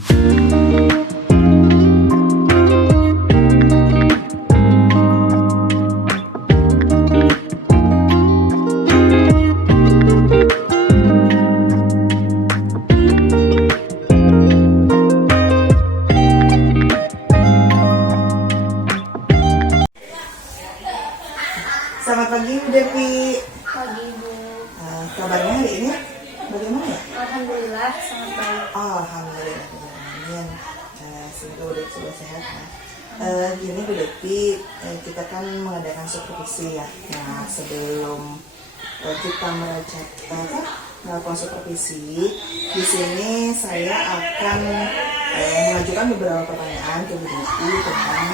Selamat pagi Bu Devi. Pagi Bu. Kabarnya hari ini bagaimana ya? Alhamdulillah sangat baik. Alhamdulillah. Amin. Semoga Bu Devi sudah sehat ya. Gini Bu Devi, kita kan mengadakan supervisi ya. Nah sebelum kita melakukan supervisi, di sini saya akan mengajukan beberapa pertanyaan ke Bu Devi tentang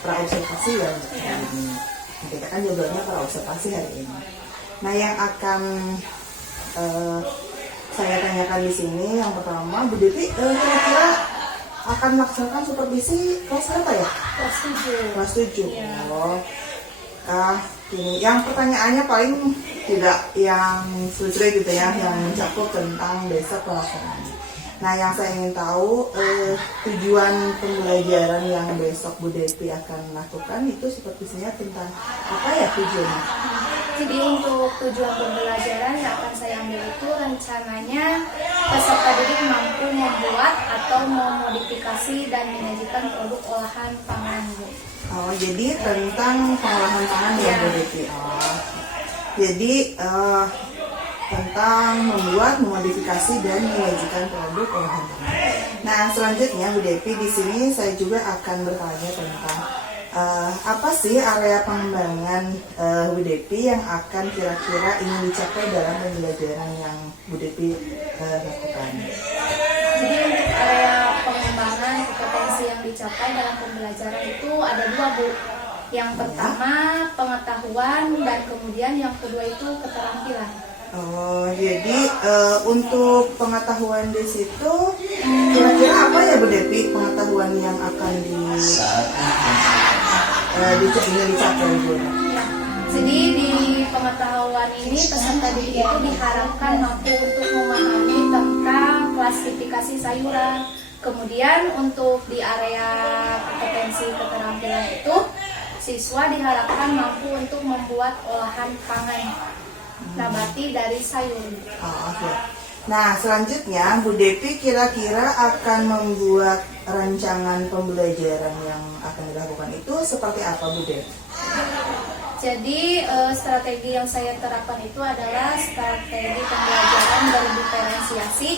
praobservasi ya hari ini. Nah, kita kan jadwalnya praobservasi hari ini. Nah yang akan saya tanyakan di sini yang pertama, Bu Devi kira-kira akan melaksanakan supervisi kelas berapa ya? Kelas 7. Kelas 7. Ya. Oh. Ini yang pertanyaannya paling tidak yang sulit gitu ya, yang mencakup tentang besok pelaksanaan. Nah, yang saya ingin tahu tujuan pembelajaran yang besok Bu Devi akan lakukan itu supervisinya tentang apa ya tujuannya? Jadi untuk tujuan pembelajaran yang akan saya ambil itu rencananya peserta didik mampu membuat atau memodifikasi dan menyajikan produk olahan pangan Bu. Oh, jadi tentang pengolahan pangan ya Bu Devi. Oh. Jadi tentang membuat, memodifikasi dan menyajikan produk olahan pangan. Nah, selanjutnya Bu Devi di sini saya juga akan bertanya tentang apa sih area pengembangan Bu Devi yang akan kira-kira ingin dicapai dalam pembelajaran yang Bu Devi lakukan. Jadi untuk area pengembangan kompetensi yang dicapai dalam pembelajaran itu ada dua Bu. Yang pertama pengetahuan dan kemudian yang kedua itu keterampilan. Oh, jadi untuk pengetahuan di situ kira-kira apa ya Bu Devi pengetahuan yang akan dicapai Bu? Jadi di pengetahuan ini peserta didik itu diharapkan mampu untuk memahami tentang klasifikasi sayuran. Kemudian untuk di area kompetensi keterampilan itu siswa diharapkan mampu untuk membuat olahan pangan nabati dari sayur. Oh, okay. Nah, selanjutnya Bu Devi kira-kira akan membuat rancangan pembelajaran yang akan dilakukan itu seperti apa Bu Devi? Jadi strategi yang saya terapkan itu adalah strategi pembelajaran berdiferensiasi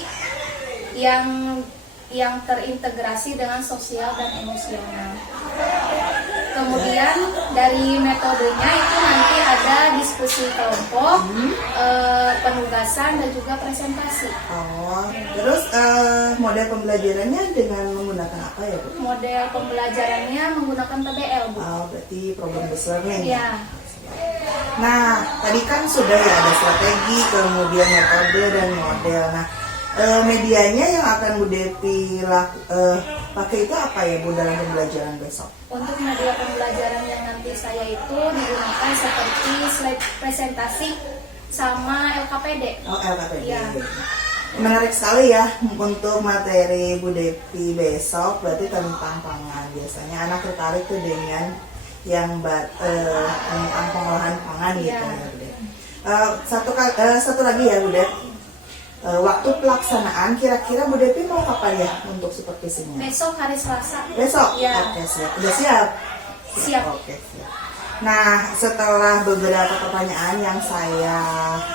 yang terintegrasi dengan sosial dan emosional. Kemudian dari metodenya itu nanti ada diskusi kelompok, penugasan dan juga presentasi. Oh, terus model pembelajarannya dengan menggunakan apa ya Bu? Model pembelajarannya menggunakan PBL Bu. Oh, berarti problem learning. Ya. Nah, tadi kan sudah ya ada strategi, kemudian metode dan model. Nah, medianya yang akan Bu Devi pakai itu apa ya Bu dalam pembelajaran besok? Untuk media pembelajaran yang nanti saya itu digunakan seperti slide presentasi sama LKPD. Oh, LKPD. Ya. Menarik sekali ya untuk materi Bu Devi besok, berarti tentang pangan. Biasanya anak tertarik tuh dengan yang tentang pengolahan pangan gitu ya Bu Devi. Satu lagi ya Bu Devi. Waktu pelaksanaan kira-kira Bu Devi mau kapan ya untuk supervisinya? Besok hari Selasa. Besok? Ya. Oke, siap. Udah siap? Siap. Oke, siap. Nah, setelah beberapa pertanyaan yang saya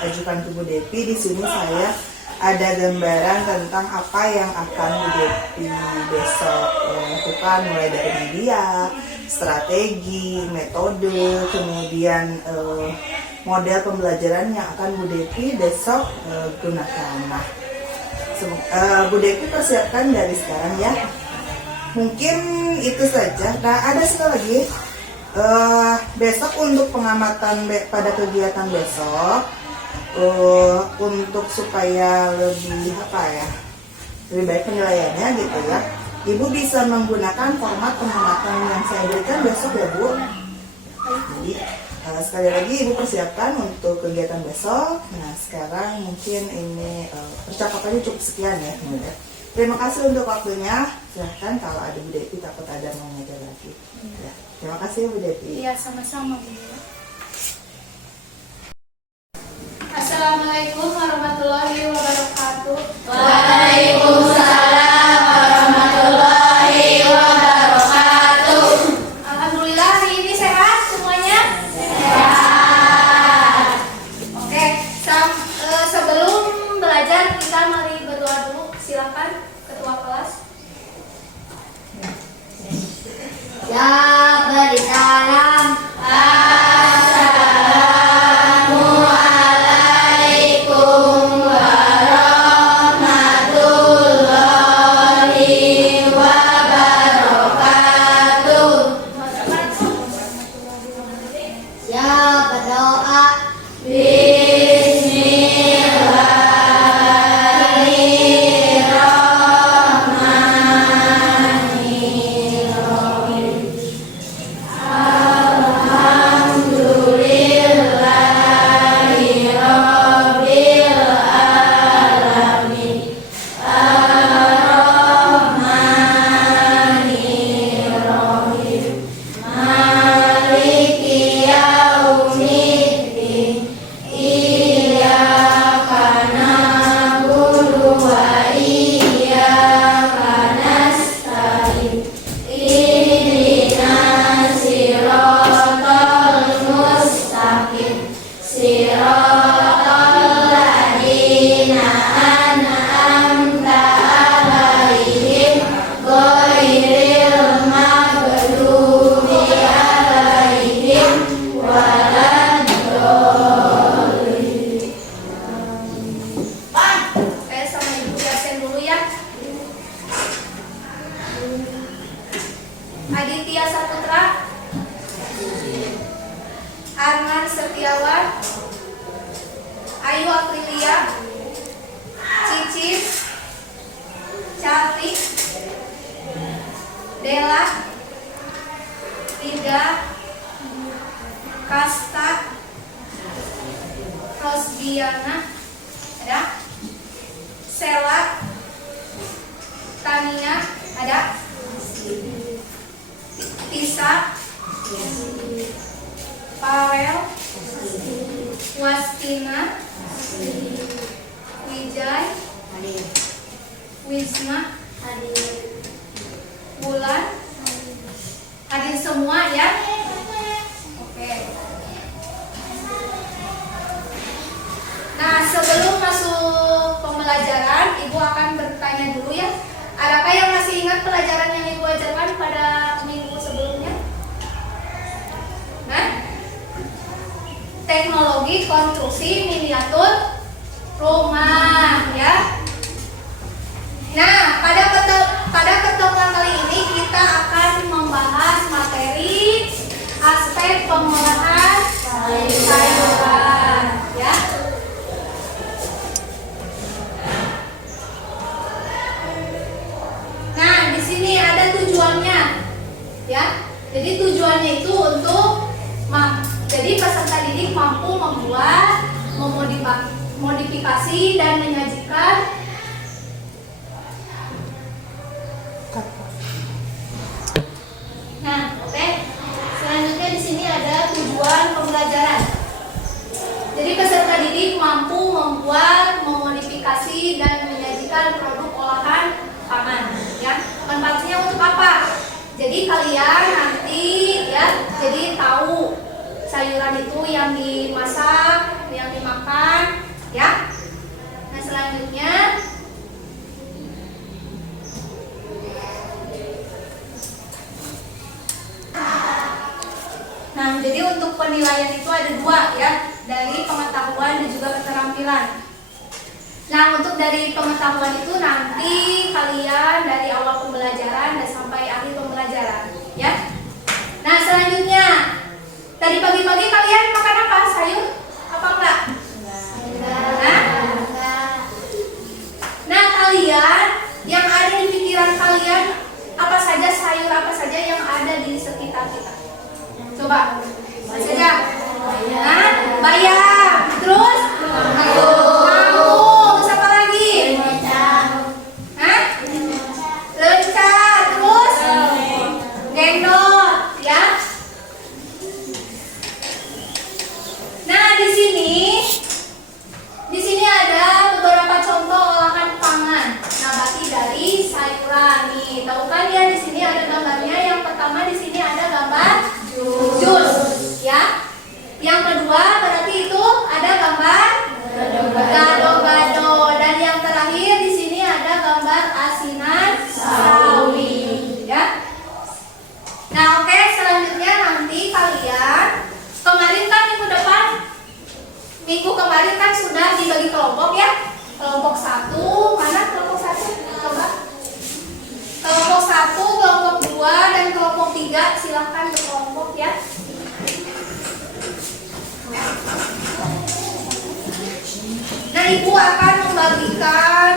ajukan ke Bu Devi, di sini saya ada gambaran tentang apa yang akan Bu Devi besok lakukan, mulai dari media, strategi, metode, kemudian model pembelajaran yang akan Bu Devi besok gunakan. Nah, Bu Devi persiapkan dari sekarang ya. Mungkin itu saja. Nah, ada sekali lagi besok untuk pengamatan pada kegiatan besok, untuk supaya lebih lebih baik penilaiannya gitu ya. Ibu bisa menggunakan format pengamatan yang saya berikan besok ya Bu. Jadi sekali lagi Ibu persiapkan untuk kegiatan besok. Nah sekarang mungkin ini percakapannya cukup sekian ya. Terima kasih untuk waktunya. Silahkan kalau ada Bu Depi takut ada mau ngajar lagi. Ya, terima kasih Bu Depi. Iya, sama-sama Bu. Assalamualaikum warahmatullahi wabarakatuh. Waalaikumsalam warahmatullahi wabarakatuh. Alhamdulillah hari ini sehat semuanya. Oke, sebelum belajar kita mari berdoa dulu. Silakan ketua kelas. Ya beri salam. Assalamualaikum warahmatullahi wabarakatuh. Ya berdoa. Oke, sama Ibu Yasin dulu ya. Aditya Saputra, Arman Setiawan, Ayu Aprilia, Cicit, Cantik, Dela, Ida, Kasta, Rosdiana, ada, Sela, Tania, ada, Tisa, Parel, Wastina, Wijay, Wisma, Bulan, hadir semua ya. Oke. Nah, sebelum masuk pembelajaran, Ibu akan bertanya dulu ya. Adakah yang masih ingat pelajaran yang Ibu ajarkan pada minggu sebelumnya? Nah, teknologi konstruksi miniatur rumah ya. Nah, pada pertemuan kali ini kita akan membahas materi aspek pengolahan sayuran ya. Nah, di sini ada tujuannya ya. Jadi tujuannya itu untuk jadi peserta didik mampu membuat, memodifikasi dan menyajikan Nah, oke. Selanjutnya di sini ada tujuan pembelajaran. Jadi peserta didik mampu membuat, memodifikasi dan menyajikan produk olahan pangan, ya. Manfaatnya untuk apa? Jadi kalian nanti ya, jadi tahu sayuran itu yang dimasak, yang dimakan, ya. Nah, selanjutnya Nah, jadi untuk penilaian itu ada dua ya, dari pengetahuan dan juga keterampilan. Nah, untuk dari pengetahuan itu nanti kalian dari awal pembelajaran dan sampai akhir pembelajaran, ya. Nah, selanjutnya tadi pagi-pagi kalian makan apa? Sayur? Apa enggak? Nah, kalian yang ada di pikiran kalian apa saja sayur apa saja yang ada di sekitar kita? Coba, apa saja? Nah, bayam, terus kangkung, terus apa lagi? Hah? sayuran. Nih, tahu kan ya di sini ada gambarnya. Yang pertama di sini ada gambar jus, ya. Yang kedua berarti itu ada gambar gado-gado, dan yang terakhir di sini ada gambar asinan sawi, ya. Nah, oke, selanjutnya nanti kalian kemarin kan minggu kemarin kan sudah dibagi kelompok ya. Kelompok 1, mana kelompok 1? Coba. Kelompok 1, kelompok 2, dan kelompok 3 silahkan berkelompok ya. Nah, Ibu akan membagikan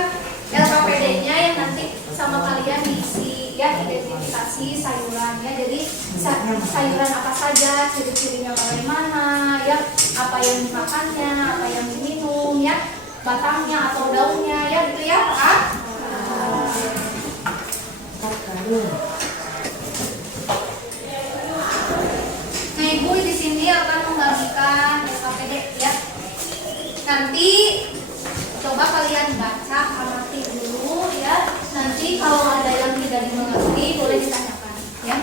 LKPD-nya yang nanti sama kalian diisi ya, identifikasi sayurannya. Jadi sayuran apa saja, ciri-cirinya bagaimana, ya, apa yang dimakannya, apa yang diminum, ya, batangnya atau daunnya, ya, gitu ya, Pak. Nah, Ibu di sini akan membagikan LKPD ya. Nanti coba kalian baca, amati dulu ya. Nanti kalau ada yang tidak dimengerti boleh ditanyakan ya.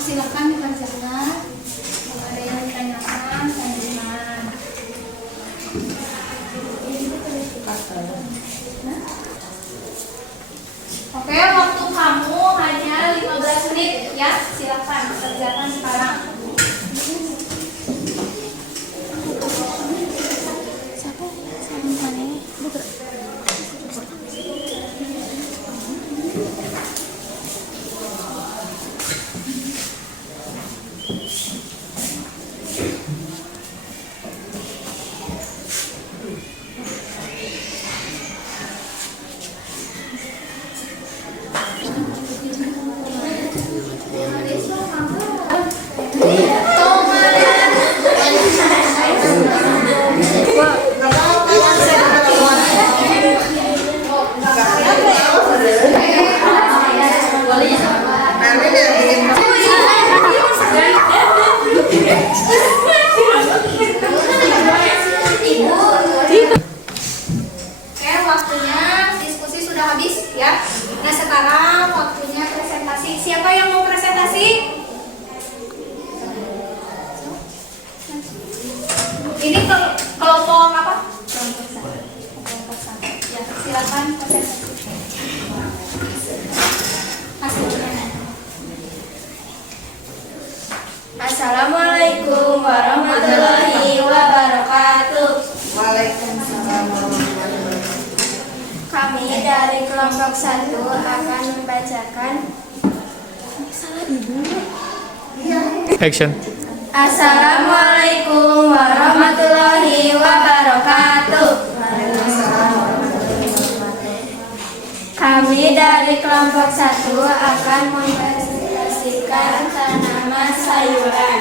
Silakan dibacakan. Kalau ada yang ditanyakan, tanyakan. Oke, waktu kamu hanya 15 menit ya. Silakan kerjakan sekarang. Oke, waktunya diskusi sudah habis ya. Nah, sekarang waktunya presentasi. Siapa yang mau presentasi? Ini kelompok apa? Kelompok 1. Ya, silakan presentasi. Hasilnya. Assalamualaikum warahmatullahi wabarakatuh. Waalaikumsalam warahmatullahi wabarakatuh. Kami dari kelompok 1 akan membacakan Action. Assalamualaikum warahmatullahi wabarakatuh. Kami dari kelompok 1 akan mempresentasikan tanaman sayuran.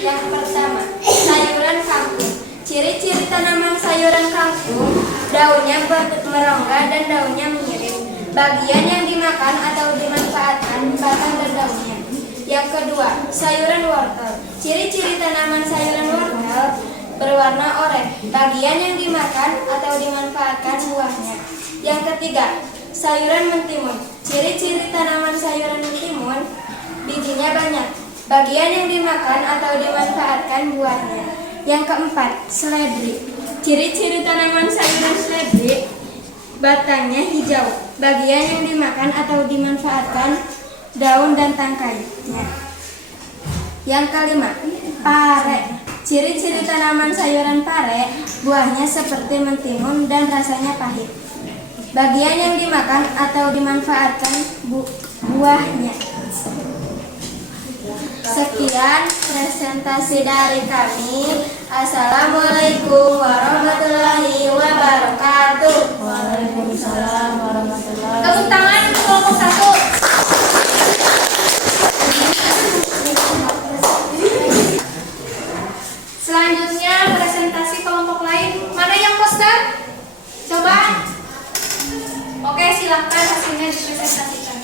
Yang pertama, sayuran kangkung. Ciri-ciri tanaman sayuran kangkung: daunnya merongga dan daunnya miring. Bagian yang dimakan atau dimanfaatkan batang dan daunnya. Yang kedua, sayuran wortel. Ciri-ciri tanaman sayuran wortel: berwarna oranye. Bagian yang dimakan atau dimanfaatkan buahnya. Yang ketiga, sayuran mentimun. Ciri-ciri tanaman sayuran mentimun: bijinya banyak. Bagian yang dimakan atau dimanfaatkan buahnya. Yang keempat, seledri. Ciri-ciri tanaman sayuran seledri: batangnya hijau. Bagian yang dimakan atau dimanfaatkan daun dan tangkainya. Yang kelima, pare. Ciri-ciri tanaman sayuran pare: buahnya seperti mentimun dan rasanya pahit. Bagian yang dimakan atau dimanfaatkan buahnya. Sekian presentasi dari kami. Assalamualaikum warahmatullahi wabarakatuh. Waalaikumsalam warahmatullahi wabarakatuh. Tepuk tangan untuk kelompok 1. Selanjutnya presentasi kelompok lain. Mana yang poster? Coba. Oke, silakan hasilnya dipresentasikan.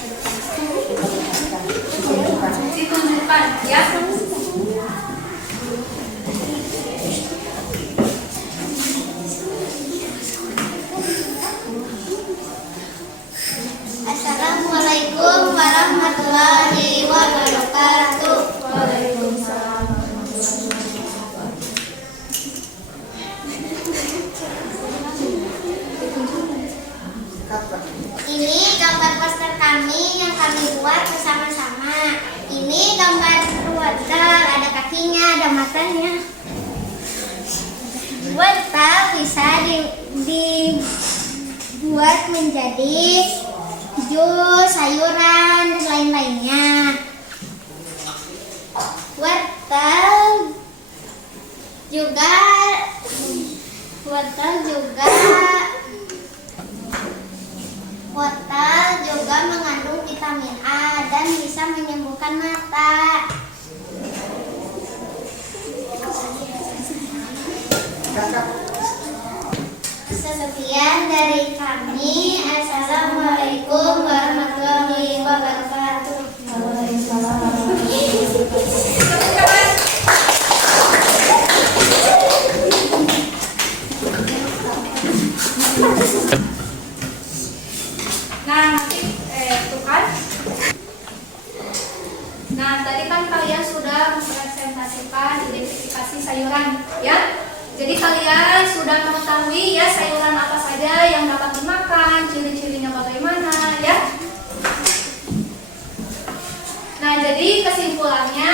Ditunjukkan ya. Assalamualaikum warahmatullahi wabarakatuh. Waalaikumsalam. Ini gambar poster kami yang kami buat bersama-sama. Ini gambar wortel, ada kakinya, ada matanya. Wortel bisa dibuat menjadi jus, sayuran, dan lain-lainnya. Wortel juga mengandung vitamin A dan bisa menyembuhkan mata. Sekian dari kami. Assalamualaikum warahmatullahi wabarakatuh. Nah, tadi kan kalian sudah mempresentasikan identifikasi sayuran, ya. Jadi kalian sudah mengetahui ya sayuran apa saja yang dapat dimakan, ciri-cirinya bagaimana, ya. Nah, jadi kesimpulannya,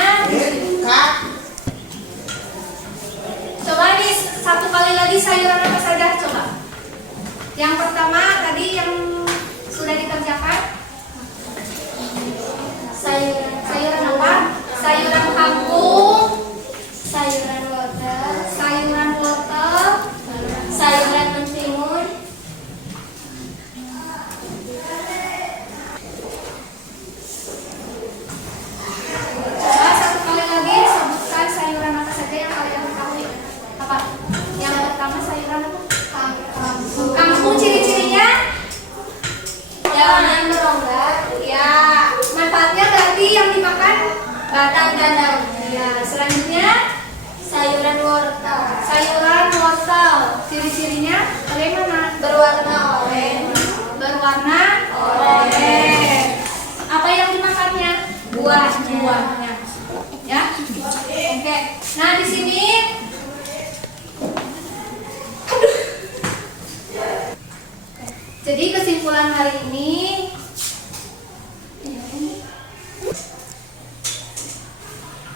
coba nih satu kali lagi sayuran apa saja, coba. Yang pertama tadi yang sudah dikerjakan. Sayuran apa? Sayuran kangkung, Sayuran wortel, sayuran mentimun, coba satu kali lagi sebutkan sayuran apa saja yang kalian ketahui. Apa? Yang pertama sayuran apa? Kangkung, ciri-cirinya? daun berongga, Ya, manfaatnya berarti yang dimakan batang dan daun. ya. Selanjutnya Sayuran wortel sayuran wortel, ciri-cirinya bagaimana? berwarna oranye. Berwarna oranye. Apa yang dimakannya? Buahnya. Ya. Oke. Nah, di sini jadi kesimpulan hari ini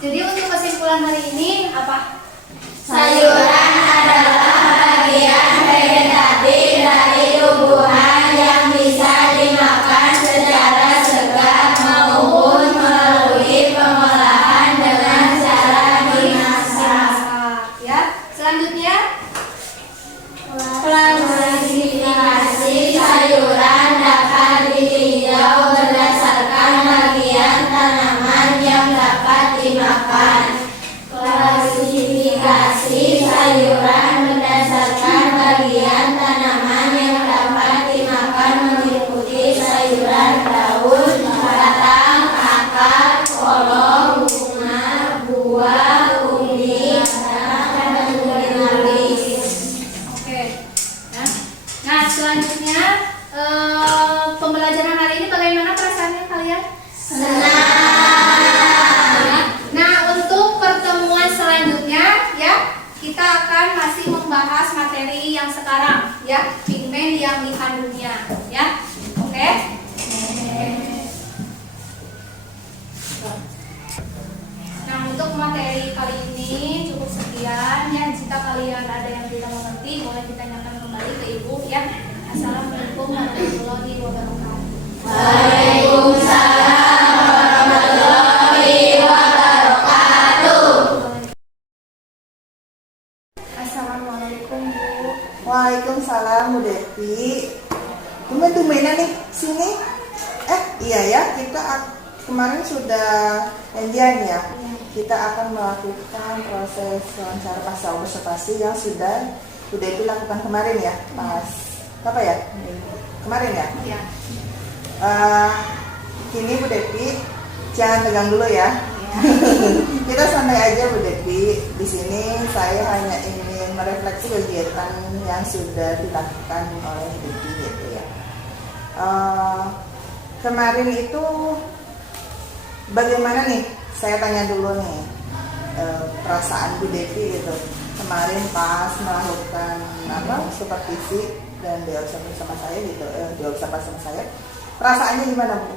untuk kesimpulan hari ini apa? Sayuran adalah bagian vegetatif dari tumbuhan yang bisa dimakan secara segar maupun melalui pengolahan dengan cara dimasak. Ya. Selanjutnya Klasifikasi sayuran dapat ditinjau berdasarkan bagian tanaman yang dapat dimakan. Klasifikasi sayuran berdasarkan bagian tanaman yang dapat dimakan meliputi sayuran daun, batang, akar, kolong, bunga, buah, umbi, dan lain-lain. oke. Nah, selanjutnya pembelajaran hari ini bagaimana perasaannya kalian? Senang. Nah, untuk pertemuan selanjutnya ya, kita akan masih membahas materi yang sekarang ya, pigmen yang dikandungnya ya. Oke? Nah, untuk materi kali ini cukup sekian ya. Jika kalian ada yang tidak mengerti, boleh ditanyakan kembali ke Ibu ya. Assalamualaikum warahmatullahi wabarakatuh. Waalaikumsalam warahmatullahi wabarakatuh. Waalaikumsalam Bu Devi. Tumben-tumbenan nih sini. Iya ya, kita kemarin sudah janjian ya. Kita akan melakukan proses wawancara pasca observasi yang sudah Bu Devi lakukan kemarin ya, pas apa ya? Kemarin ya. Ya. Kini Bu Devi jangan tegang dulu ya. Kita santai aja Bu Devi. Di sini saya hanya ingin merefleksi kegiatan yang sudah dilakukan oleh Bu Devi gitu ya. Kemarin itu bagaimana nih? Saya tanya dulu nih perasaan Bu Devi gitu. Kemarin pas melakukan supervisi dan diobservasi sama saya gitu, diobservasi sama saya. Perasaannya gimana Bu?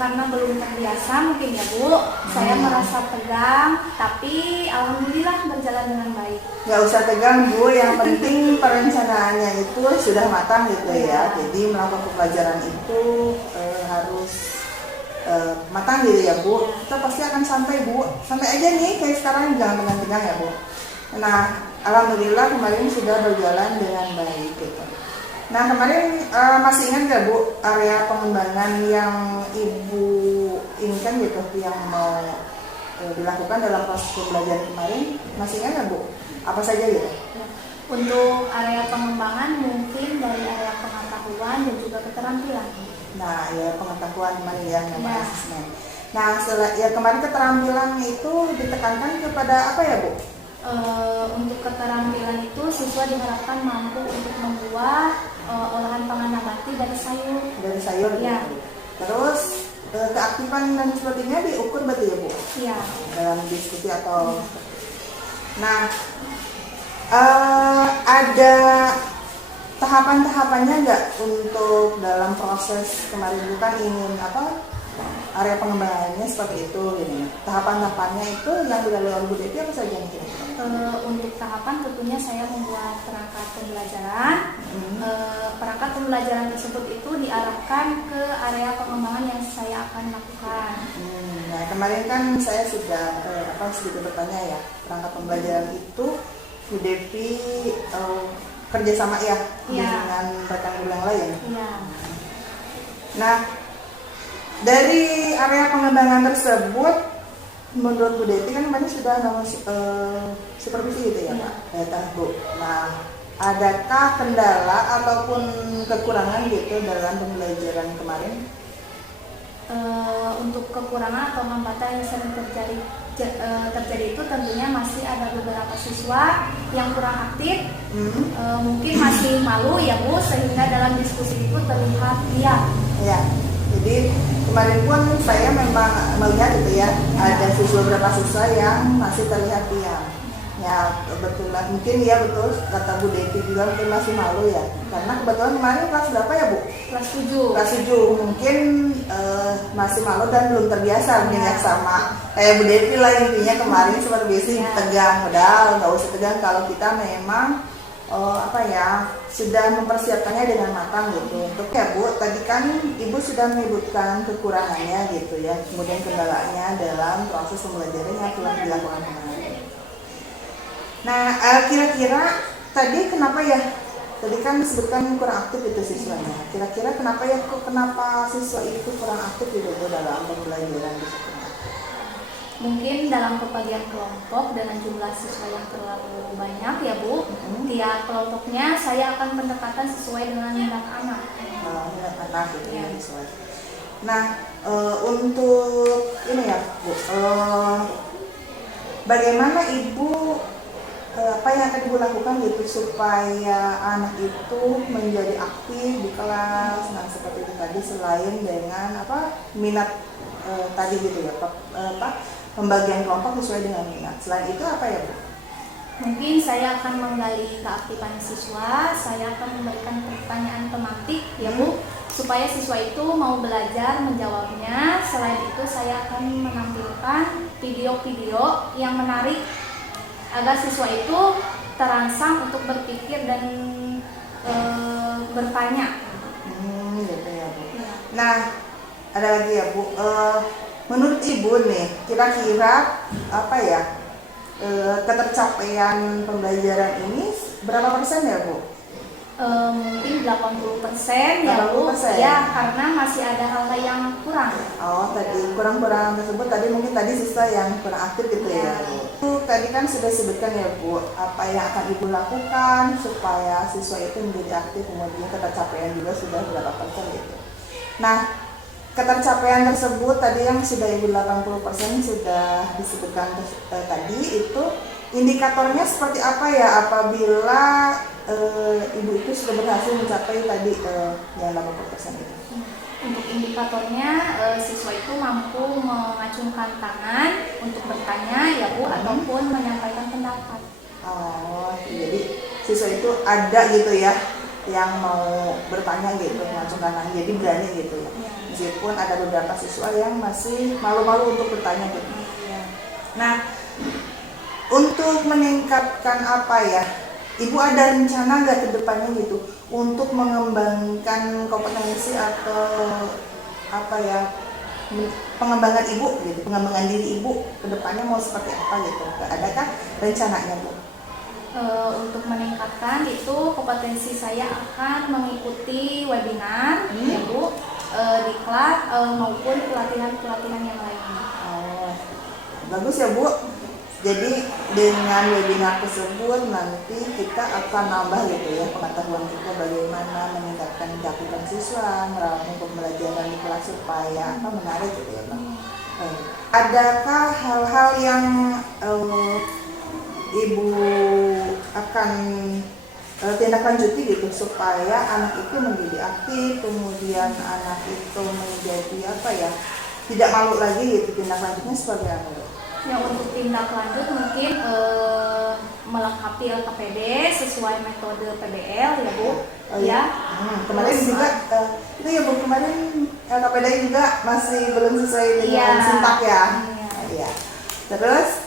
Karena belum terbiasa mungkin ya Bu, saya merasa tegang, tapi alhamdulillah berjalan dengan baik. Nggak usah tegang Bu, yang penting perencanaannya itu sudah matang gitu ya. Jadi melakukan pembelajaran itu harus matang gitu ya Bu. Kita pasti akan santai Bu, santai aja nih kayak sekarang, jangan tegang-tegang ya Bu. Nah alhamdulillah kemarin sudah berjalan dengan baik gitu. Nah kemarin masih ingat nggak Bu area pengembangan yang Ibu inginkan gitu, yang mau dilakukan dalam proses pembelajaran kemarin? Masih ingat nggak Bu? Apa saja gitu? Untuk area pengembangan mungkin dari area pengetahuan dan juga keterampilan. Nah ya pengetahuan kemarin ya, nama asesmen. Nah ya kemarin keterampilan itu ditekankan kepada apa ya Bu? Untuk keterampilan itu siswa diharapkan mampu untuk membuat olahan pangan nabati dari sayur. Dari sayur Ya. gitu. Terus keaktifan dan sebagainya diukur berarti ya Bu? Iya. Dalam diskusi atau nah ada tahapan-tahapannya nggak untuk dalam proses kemarin itu kan ingin area pengembangannya seperti itu gini. Tahapan-tahapannya itu yang dilalui oleh Bu Devi apa saja nih kira-kira? Untuk tahapan tentunya saya membuat perangkat pembelajaran. Perangkat pembelajaran tersebut itu diarahkan ke area pengembangan yang saya akan lakukan. Nah kemarin kan saya sudah sedikit bertanya ya, perangkat pembelajaran itu Bu Devi kerjasama ya dengan rekan guru yang lain. Iya. Nah dari area pengembangan tersebut, menurut Bu Devi kan kemarin sudah supervisi gitu ya Pak, Bu. Nah, adakah kendala ataupun kekurangan gitu dalam pembelajaran kemarin? Untuk kekurangan atau hambatan yang sering terjadi itu tentunya masih ada beberapa siswa yang kurang aktif, mungkin masih malu ya Bu, sehingga dalam diskusi itu terlihat diam. Ya. Jadi kemarin pun saya memang melihat gitu ya, ada beberapa siswa yang masih terlihat diam. Ya kebetulan mungkin ya betul kata Bu Devi juga mungkin masih malu ya, karena kebetulan kemarin kelas berapa ya Bu? Kelas 7. Kelas 7 mungkin masih malu dan belum terbiasa mungkin ya sama kayak Bu Devi lah intinya kemarin supervisi tegang, padahal nggak usah tegang kalau kita memang sudah mempersiapkannya dengan matang gitu. Untuk ya Bu, tadi kan Ibu sudah menyebutkan kekurangannya gitu ya, kemudian kendalanya dalam proses pembelajaran yang telah dilakukan kemarin. Nah kira-kira tadi kenapa ya? Tadi kan disebutkan kurang aktif itu siswanya. Kira-kira kenapa siswa itu kurang aktif gitu dalam pembelajaran di situ? Mungkin dalam pembagian kelompok dengan jumlah siswa yang terlalu banyak ya Bu, tiap kelompoknya saya akan pendekatan sesuai dengan minat anak. Minat anak gitu ya. Sesuai. Nah untuk ini ya Bu, bagaimana Ibu apa yang akan Ibu lakukan gitu supaya anak itu menjadi aktif di kelas? Nah seperti itu tadi, selain dengan minat tadi gitu ya, pembagian kelompok sesuai dengan minat. Selain itu apa ya Bu? Mungkin saya akan menggali keaktifan siswa, saya akan memberikan pertanyaan tematik ya Bu, supaya siswa itu mau belajar menjawabnya. Selain itu saya akan menampilkan video-video yang menarik agar siswa itu terangsang untuk berpikir dan bertanya. Gitu ya Bu. Nah ada lagi ya Bu, menurut Ibu nih kira-kira ketercapaian pembelajaran ini berapa persen ya Bu? Mungkin 80% ya Bu. 80%. Ya, karena masih ada hal-hal yang kurang. Oh, tadi kurang-kurang tersebut tadi mungkin tadi siswa yang kurang aktif gitu ya, Bu. Bu, tadi kan sudah sebutkan ya Bu, apa yang akan Ibu lakukan supaya siswa itu menjadi aktif, kemudian ketercapaian juga sudah berapa persen gitu. Nah, ketercapaian tersebut tadi yang sudah Ibu 80% sudah disebutkan tadi itu indikatornya seperti apa ya apabila Ibu itu sudah berhasil mencapai tadi yang 80% itu? Untuk indikatornya, siswa itu mampu mengacungkan tangan untuk bertanya ya Bu, ataupun menyampaikan pendapat. Oh, jadi siswa itu ada gitu ya yang mau bertanya gitu, mengacungkan tangan, jadi berani gitu ya. Meskipun ada beberapa siswa yang masih malu-malu untuk bertanya gitu. Nah, untuk meningkatkan apa ya? Ibu ada rencana nggak ke depannya gitu untuk mengembangkan kompetensi atau apa ya pengembangan Ibu gitu, pengembangan diri Ibu ke depannya mau seperti apa gitu? Adakah rencananya Bu? Untuk meningkatkan itu kompetensi saya akan mengikuti webinar ya Bu, diklat maupun pelatihan-pelatihan yang lainnya. Oh, bagus ya Bu. Jadi dengan webinar tersebut nanti kita akan nambah gitu ya pengetahuan kita bagaimana meningkatkan cakupan siswa, merawat pembelajaran di kelas supaya menarik gitu ya Pak. Adakah hal-hal yang Ibu akan tindak lanjuti gitu supaya anak itu menjadi aktif, kemudian anak itu menjadi apa ya tidak malu lagi gitu, tindak lanjutnya seperti apa? Yang untuk tindak lanjut mungkin melengkapi LKPD sesuai metode PBL ya Bu. Oh, ya. Kemarin juga itu ya Bu, kemarin LKPD juga masih belum sesuai dengan sintak ya. Iya. Terus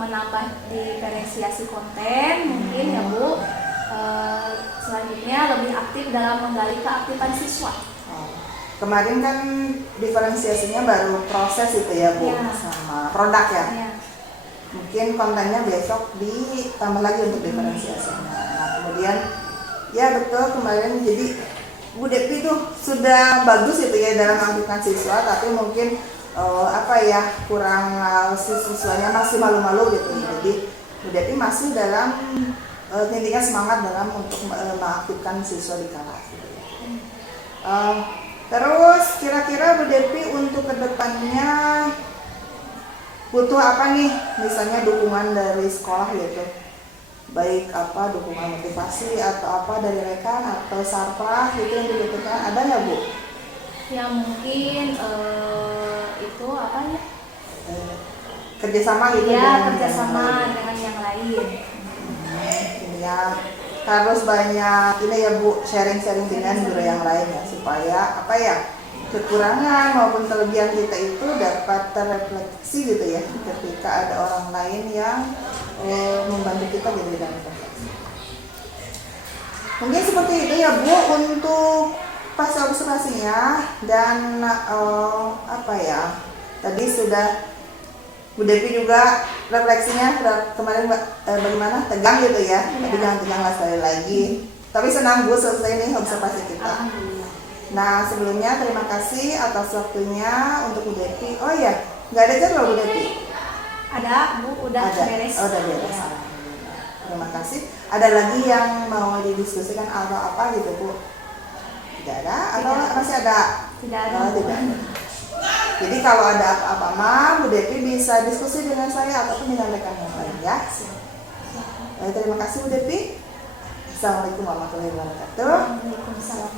menambah diferensiasi konten mungkin ya Bu. Selanjutnya lebih aktif dalam menggali keaktifan siswa. Kemarin kan diferensiasinya baru proses itu ya Bu, sama produk ya. Mungkin kontennya besok ditambah lagi untuk diferensiasinya. Nah, kemudian ya betul kemarin jadi Bu Depi tuh sudah bagus itu ya dalam mengaktifkan siswa, tapi mungkin apa ya kurang siswanya masih malu-malu gitu. Jadi Bu Depi masih dalam intinya semangat dalam untuk mengaktifkan siswa di kelas. Gitu ya. Terus kira-kira Bu Depi untuk kedepannya butuh apa nih? Misalnya dukungan dari sekolah gitu, baik apa dukungan motivasi atau apa dari rekan atau sarpras gitu yang dibutuhkan, ada nggak Bu? Ya mungkin itu apa ya? Kerjasama gitu ya kerjasama dengan yang lain. Ya harus banyak ini ya Bu, sharing-sharing dengan guru yang lain ya supaya apa ya kekurangan maupun kelebihan kita itu dapat terrefleksi gitu ya ketika ada orang lain yang membantu kita gitu dalam proses. Mungkin seperti itu ya Bu untuk pas observasinya dan apa ya tadi sudah Bu Depi juga refleksinya kemarin bagaimana tegang gitu ya, tapi jangan tegang lah sekali lagi. Tapi senang Bu selesai nih observasi kita. Nah sebelumnya terima kasih atas waktunya untuk Bu Depi. Oh iya, nggak ada jadwal Bu Depi? Ada Bu, udah ada. beres. Oh, udah beres. Ya. Terima kasih. Ada lagi yang mau didiskusikan atau apa gitu Bu? Tidak ada? Atau masih ada? Tidak ada. Oh, tidak ada. Jadi kalau ada apa-apa mah Bu Depi bisa diskusi dengan saya ataupun dengan rekan yang lain ya. Terima kasih Bu Depi. Assalamualaikum warahmatullahi wabarakatuh. Waalaikumsalam.